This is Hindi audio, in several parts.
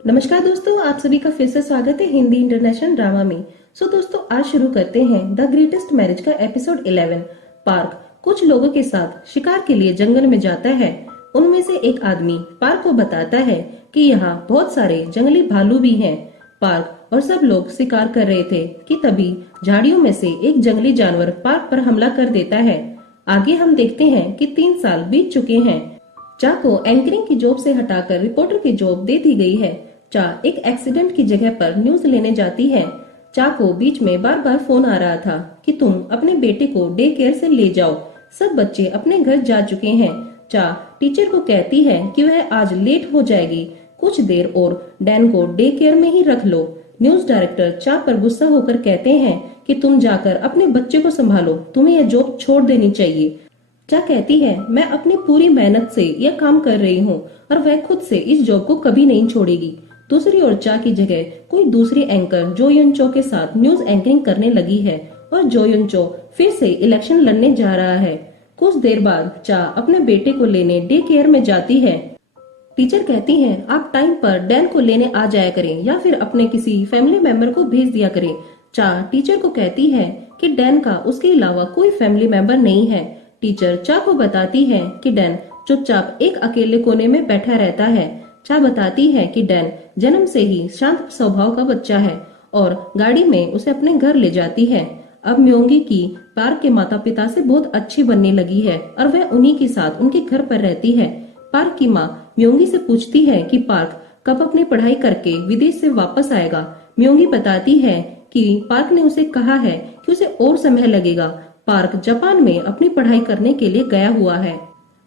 नमस्कार दोस्तों, आप सभी का फिर से स्वागत है हिंदी इंटरनेशनल ड्रामा में। दोस्तों आज शुरू करते हैं द ग्रेटेस्ट मैरिज का एपिसोड 11। पार्क कुछ लोगों के साथ शिकार के लिए जंगल में जाता है। उनमें से एक आदमी पार्क को बताता है कि यहाँ बहुत सारे जंगली भालू भी हैं। पार्क और सब लोग शिकार कर रहे थे कि तभी झाड़ियों में से एक जंगली जानवर पार्क पर हमला कर देता है। आगे हम देखते हैं कि 3 साल बीत चुके हैं। चा को एंकरिंग की जॉब से हटाकर रिपोर्टर की जॉब दे दी गई है। चा एक एक्सीडेंट की जगह पर न्यूज लेने जाती है। चा को बीच में बार बार फोन आ रहा था कि तुम अपने बेटे को डे केयर से ले जाओ, सब बच्चे अपने घर जा चुके हैं। चा टीचर को कहती है कि वह आज लेट हो जाएगी, कुछ देर और डैन को डे केयर में ही रख लो। न्यूज डायरेक्टर चा पर गुस्सा होकर कहते हैं कि तुम जाकर अपने बच्चे को संभालो, तुम्हें यह जॉब छोड़ देनी चाहिए। चा कहती है मैं अपनी पूरी मेहनत से यह काम कर रही हूँ और वह खुद से इस जॉब को कभी नहीं छोड़ेगी। दूसरी ओर चा की जगह कोई दूसरी एंकर जो युन चो के साथ न्यूज एंकरिंग करने लगी है और जो युन चो फिर से इलेक्शन लड़ने जा रहा है। कुछ देर बाद चा अपने बेटे को लेने डे केयर में जाती है। टीचर कहती हैं आप टाइम पर डैन को लेने आ जाया करें या फिर अपने किसी फैमिली मेंबर को भेज दिया करें। चा टीचर को कहती है कि डैन का उसके अलावा कोई फैमिली मेंबर नहीं है। टीचर चा को बताती है कि डैन चुपचाप एक अकेले कोने में बैठा रहता है। चा बताती है कि डैन जन्म से ही शांत स्वभाव का बच्चा है और गाड़ी में उसे अपने घर ले जाती है। अब म्योंगी की पार्क के माता पिता से बहुत अच्छी बनने लगी है और वह उन्हीं के साथ उनके घर पर रहती है। पार्क की माँ म्योंगी से पूछती है कि पार्क कब अपनी पढ़ाई करके विदेश से वापस आएगा। म्योंगी बताती है कि पार्क ने उसे कहा है कि उसे और समय लगेगा। पार्क जापान में अपनी पढ़ाई करने के लिए गया हुआ है।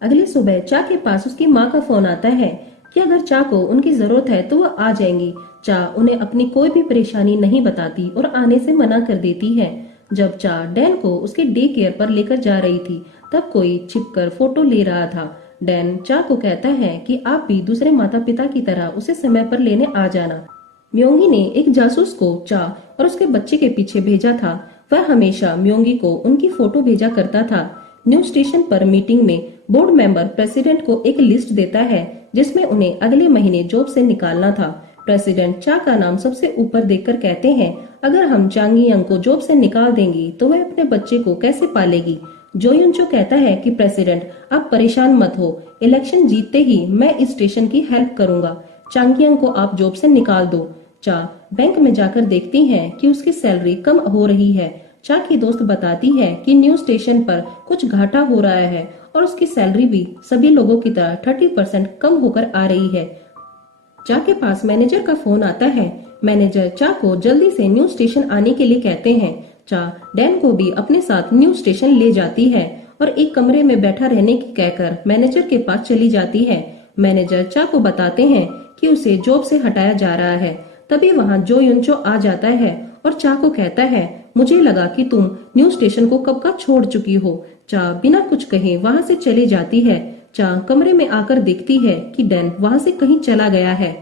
अगली सुबह चा के पास उसकी माँ का फोन आता है कि अगर चा को उनकी जरूरत है तो वह आ जाएंगी। चा उन्हें अपनी कोई भी परेशानी नहीं बताती और आने से मना कर देती है। जब चा डैन को उसके डे केयर पर लेकर जा रही थी तब कोई छिपकर फोटो ले रहा था। डैन चा को कहता है कि आप भी दूसरे माता पिता की तरह उसे समय पर लेने आ जाना। म्योंगी ने एक जासूस को चा और उसके बच्चे के पीछे भेजा था। वह हमेशा म्योंगी को उनकी फोटो भेजा करता था। न्यूज स्टेशन पर मीटिंग में बोर्ड मेंबर प्रेसिडेंट को एक लिस्ट देता है जिसमें उन्हें अगले महीने जॉब से निकालना था। प्रेसिडेंट चा का नाम सबसे ऊपर देखकर कहते हैं अगर हम चांगी यंग को जॉब से निकाल देंगी तो वह अपने बच्चे को कैसे पालेगी। जो युन चो कहता है कि प्रेसिडेंट आप परेशान मत हो, इलेक्शन जीतते ही मैं इस स्टेशन की हेल्प करूंगा, चांगी यंग को आप जॉब से निकाल दो। चा बैंक में जाकर देखती है कि उसकी सैलरी कम हो रही है। चा की दोस्त बताती है कि न्यूज स्टेशन पर कुछ घाटा हो रहा है और उसकी सैलरी भी सभी लोगों की तरह 30% कम होकर आ रही है। चा के पास मैनेजर का फोन आता है। मैनेजर चा को जल्दी से न्यूज स्टेशन आने के लिए कहते हैं। चा डैन को भी अपने साथ न्यूज स्टेशन ले जाती है और एक कमरे में बैठा रहने की कहकर मैनेजर के पास चली जाती है। मैनेजर चा को बताते हैं कि उसे जॉब से हटाया जा रहा है। तभी वहाँ जो युनचो आ जाता है और चा को कहता है मुझे लगा कि तुम न्यूज स्टेशन को कब का छोड़ चुकी हो। चा बिना कुछ कहे वहाँ से चली जाती है। चा कमरे में आकर देखती है कि डैन वहाँ से कहीं चला गया है।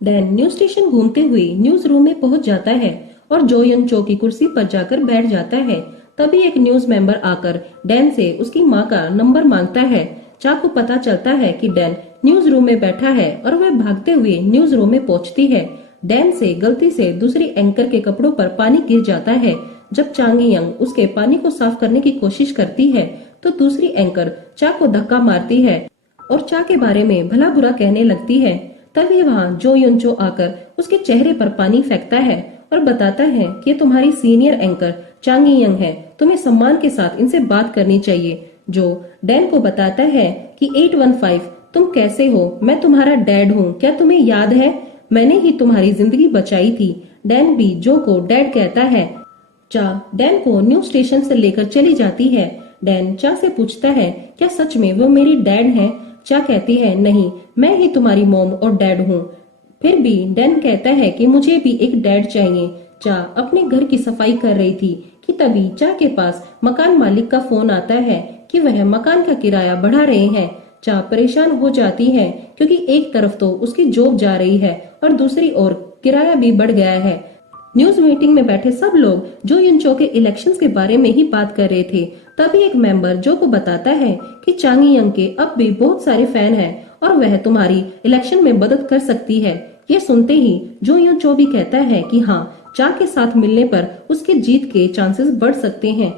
डैन न्यूज स्टेशन घूमते हुए न्यूज रूम में पहुँच जाता है और जो युनचो की कुर्सी पर जाकर बैठ जाता है। तभी एक न्यूज मेंबर आकर डैन से उसकी माँ का नंबर मांगता है। चा को पता चलता है कि डैन न्यूज रूम में बैठा है और वह भागते हुए न्यूज रूम में पहुँचती है। डैन से गलती से दूसरी एंकर के कपड़ों पर पानी गिर जाता है। जब चांगी यंग उसके पानी को साफ करने की कोशिश करती है तो दूसरी एंकर चा को धक्का मारती है और चा के बारे में भला बुरा कहने लगती है। तभी वहाँ जो युनचो आकर उसके चेहरे पर पानी फेंकता है और बताता है कि तुम्हारी सीनियर एंकर चांगी यंग है, तुम्हें सम्मान के साथ इनसे बात करनी चाहिए। जो डैन को बताता है कि 815 तुम कैसे हो, मैं तुम्हारा डैड हूँ, क्या तुम्हें याद है, मैंने ही तुम्हारी जिंदगी बचाई थी। डैन भी जो को डैड कहता है। चा डैन को न्यूज स्टेशन से लेकर चली जाती है। डैन चा से पूछता है क्या सच में वो मेरी डैड हैं? चा कहती है नहीं, मैं ही तुम्हारी मॉम और डैड हूँ। फिर भी डैन कहता है कि मुझे भी एक डैड चाहिए। चा अपने घर की सफाई कर रही थी कि तभी चा के पास मकान मालिक का फोन आता है कि वह मकान का किराया बढ़ा रहे हैं। चा परेशान हो जाती है क्योंकि एक तरफ तो उसकी जॉब जा रही है और दूसरी ओर किराया भी बढ़ गया है। न्यूज मीटिंग में बैठे सब लोग जो युनचो के इलेक्शंस के बारे में ही बात कर रहे थे। तभी एक मेंबर जो को बताता है कि चांगी यंग के अब भी बहुत सारे फैन हैं और वह तुम्हारी इलेक्शन में मदद कर सकती है। ये सुनते ही जो यूं चो भी कहता है कि हाँ, चा के साथ मिलने पर उसके जीत के चांसेस बढ़ सकते हैं।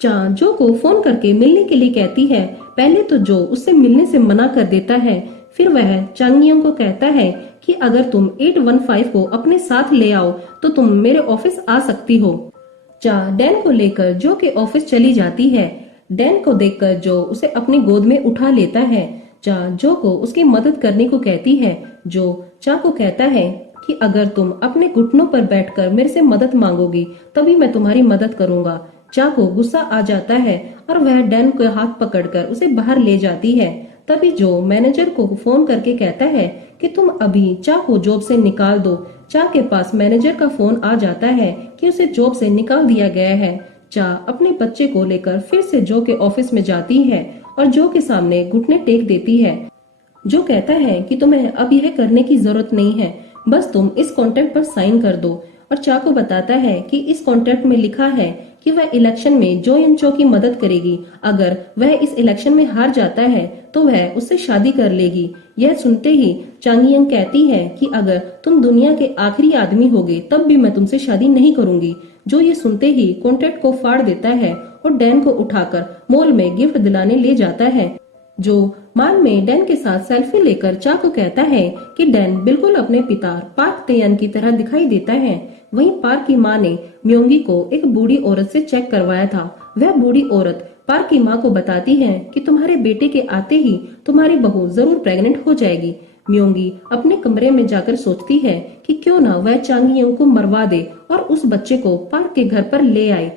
चा जो को फोन करके मिलने के लिए कहती है। पहले तो जो उससे मिलने से मना कर देता है, फिर वह चांगियों को कहता है कि अगर तुम 815 को अपने साथ ले आओ तो तुम मेरे ऑफिस आ सकती हो। चा डैन को लेकर जो के ऑफिस चली जाती है। डैन को देखकर जो उसे अपनी गोद में उठा लेता है। चा जो को उसकी मदद करने को कहती है। जो चा को कहता है कि अगर तुम अपने घुटनों पर बैठकर मेरे से मदद मांगोगी तभी मैं तुम्हारी मदद करूंगा। चा को गुस्सा आ जाता है और वह डैन को हाथ पकड़कर उसे बाहर ले जाती है। तभी जो मैनेजर को फोन करके कहता है कि तुम अभी चा को जॉब से निकाल दो। चा के पास मैनेजर का फोन आ जाता है कि उसे जॉब से निकाल दिया गया है। चा अपने बच्चे को लेकर फिर से जो के ऑफिस में जाती है और जो के सामने घुटने टेक देती है। जो कहता है कि तुम्हें अब यह करने की जरूरत नहीं है, बस तुम इस कॉन्ट्रैक्ट पर साइन कर दो। और चा को बताता है कि इस कॉन्ट्रैक्ट में लिखा है कि वह इलेक्शन में जो इन चो की मदद करेगी। अगर वह इस इलेक्शन में हार जाता है तो वह उससे शादी कर लेगी। यह सुनते ही चांगियंग कहती है कि अगर तुम दुनिया के आखिरी आदमी होगे तब भी मैं तुमसे शादी नहीं करूंगी। जो ये सुनते ही कॉन्ट्रैक्ट को फाड़ देता है और डैन को उठाकर मॉल में गिफ्ट दिलाने ले जाता है। जो मॉल में डैन के साथ सेल्फी लेकर चा को कहता है कि डैन बिल्कुल अपने पिता पार्क तेयन की तरह दिखाई देता है। वहीं पार्क की माँ ने म्योंगी को एक बूढ़ी औरत से चेक करवाया था। वह बूढ़ी औरत पार्क की माँ को बताती है कि तुम्हारे बेटे के आते ही तुम्हारी बहू जरूर प्रेग्नेंट हो जाएगी। म्योंगी अपने कमरे में जाकर सोचती है कि क्यों ना वह चांगियों को मरवा दे और उस बच्चे को पार्क के घर पर ले आए।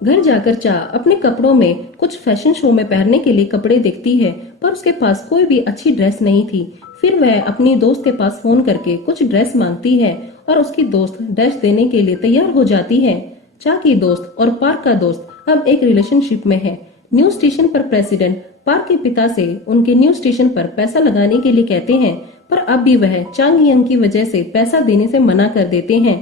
घर जाकर चा अपने कपड़ों में कुछ फैशन शो में पहनने के लिए कपड़े देखती है, पर उसके पास कोई भी अच्छी ड्रेस नहीं थी। फिर वह अपनी दोस्त के पास फोन करके कुछ ड्रेस मांगती है और उसकी दोस्त ड्रेस देने के लिए तैयार हो जाती है। चा की दोस्त और पार्क का दोस्त अब एक रिलेशनशिप में है। न्यूज स्टेशन पर प्रेसिडेंट पार्क के पिता से उनके न्यूज स्टेशन पर पैसा लगाने के लिए कहते हैं, पर अब भी वह चांगियंग की वजह से पैसा देने से मना कर देते हैं।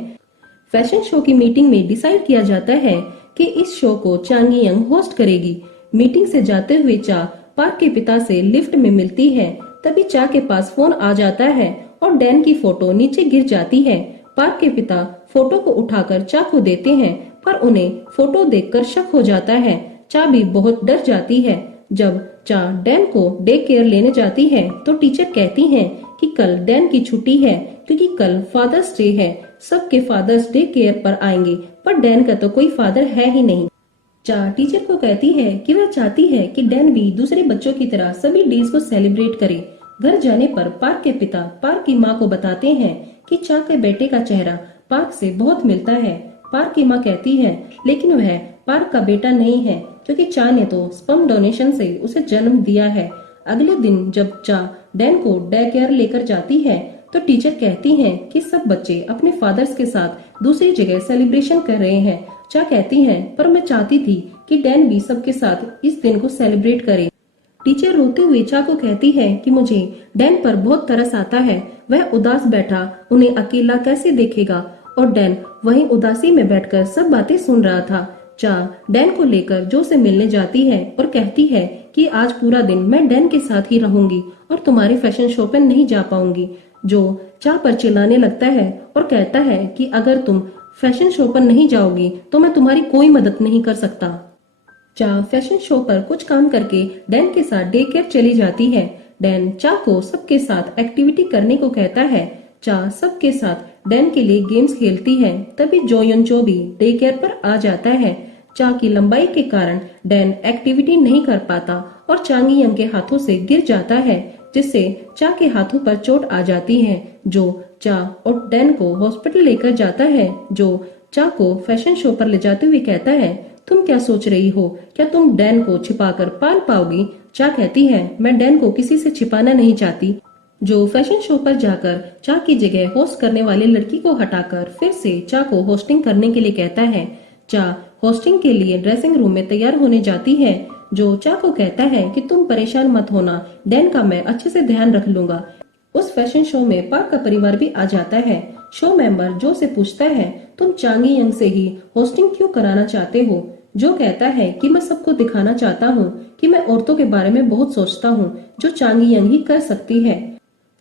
फैशन शो की मीटिंग में डिसाइड किया जाता है कि इस शो को चांगियंग होस्ट करेगी। मीटिंग से जाते हुए चा पार्क के पिता से लिफ्ट में मिलती है। तभी चा के पास फोन आ जाता है और डैन की फोटो नीचे गिर जाती है। पार्क के पिता फोटो को उठाकर चा को देते हैं, पर उन्हें फोटो देखकर शक हो जाता है। चा भी बहुत डर जाती है। जब चा डैन को डे केयर लेने जाती है तो टीचर कहती है कि कल डैन की छुट्टी है क्योंकि कल फादर्स डे है। सबके फादर्स डे केयर पर आएंगे, पर डैन का तो कोई फादर है ही नहीं। चा टीचर को कहती है कि वह चाहती है कि डैन भी दूसरे बच्चों की तरह सभी डेज को सेलिब्रेट करे। घर जाने पर पार्क के पिता पार्क की माँ को बताते हैं कि चा के बेटे का चेहरा पार्क से बहुत मिलता है। पार्क की माँ कहती है लेकिन वह पार्क का बेटा नहीं है क्योंकि चा ने तो स्पर्म डोनेशन से उसे जन्म दिया है। अगले दिन जब चा डैन को डे केयर लेकर जाती है तो टीचर कहती हैं कि सब बच्चे अपने फादर्स के साथ दूसरी जगह सेलिब्रेशन कर रहे हैं। चा कहती है पर मैं चाहती थी कि डैन भी सबके साथ इस दिन को सेलिब्रेट करे। टीचर रोते हुए चा को कहती है कि मुझे डैन पर बहुत तरस आता है। वह उदास बैठा उन्हें अकेला कैसे देखेगा, और डैन वहीं उदासी में बैठकर सब बातें सुन रहा था। चा डैन को लेकर जो से मिलने जाती है और कहती है कि आज पूरा दिन मैं डैन के साथ ही रहूंगी और तुम्हारे फैशन शो पर नहीं जा पाऊंगी। जो चा पर चिल्लाने लगता है और कहता है कि अगर तुम फैशन शो पर नहीं जाओगी तो मैं तुम्हारी कोई मदद नहीं कर सकता। चा फैशन शो पर कुछ काम करके डैन के साथ डे केयर चली जाती है। डैन चा को सबके साथ एक्टिविटी करने को कहता है। चा सबके साथ डैन के लिए गेम्स खेलती है। तभी जो युन चो भी डे केयर पर आ जाता है। चा की लंबाई के कारण डैन एक्टिविटी नहीं कर पाता और चांगियंग के हाथों से गिर जाता है, जिससे चा के हाथों पर चोट आ जाती है। जो चा और डैन को हॉस्पिटल लेकर जाता है। जो चा को फैशन शो पर ले जाते हुए कहता है, तुम क्या सोच रही हो, क्या तुम डैन को छिपाकर पाल पाओगी? चा कहती है, मैं डैन को किसी से छिपाना नहीं चाहती। जो फैशन शो पर जाकर चा की जगह होस्ट करने वाली लड़की को हटाकर फिर से चा को होस्टिंग करने के लिए कहता है। चा होस्टिंग के लिए ड्रेसिंग रूम में तैयार होने जाती है। जो चा को कहता है कि तुम परेशान मत होना, डैन का मैं अच्छे से ध्यान रख लूंगा। उस फैशन शो में पार्क का परिवार भी आ जाता है। शो मेंबर जो से पूछता है, तुम चांगियंग से ही होस्टिंग क्यों कराना चाहते हो? जो कहता है कि मैं सबको दिखाना चाहता हूँ कि मैं औरतों के बारे में बहुत सोचता हूँ, जो चांगियंग ही कर सकती है।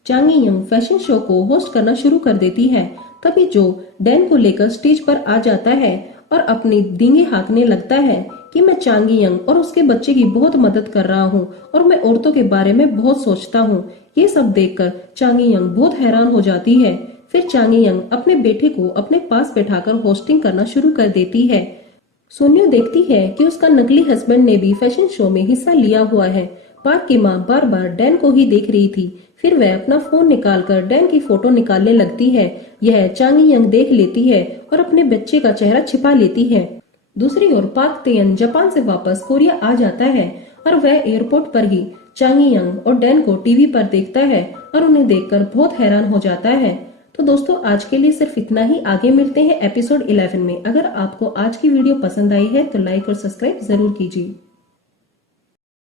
चांगी यंग फैशन शो को होस्ट करना शुरू कर देती है। तभी जो डैन को लेकर स्टेज पर आ जाता है और अपनी डींगे हाँकने लगता है कि मैं चांगी यंग और उसके बच्चे की बहुत मदद कर रहा हूँ और मैं औरतों के बारे में बहुत सोचता हूँ। ये सब देखकर चांगी यंग बहुत हैरान हो जाती है। फिर चांगी यंग अपने बेटे को अपने पास बैठाकर होस्टिंग करना शुरू कर देती है। सोनियो देखती है कि उसका नकली हस्बैंड ने भी फैशन शो में हिस्सा लिया हुआ है। पार्क की माँ बार बार डैन को ही देख रही थी। फिर वह अपना फोन निकालकर डैन की फोटो निकालने लगती है। यह चांगी यंग देख लेती है और अपने बच्चे का चेहरा छिपा लेती है। दूसरी ओर पार्क तेयन जापान से वापस कोरिया आ जाता है और वह एयरपोर्ट पर ही चांगी यंग और डैन को टीवी पर देखता है और उन्हें देखकर बहुत हैरान हो जाता है। तो दोस्तों आज के लिए सिर्फ इतना ही। आगे मिलते हैं एपिसोड 11 में। अगर आपको आज की वीडियो पसंद आई है तो लाइक और सब्सक्राइब जरूर कीजिए।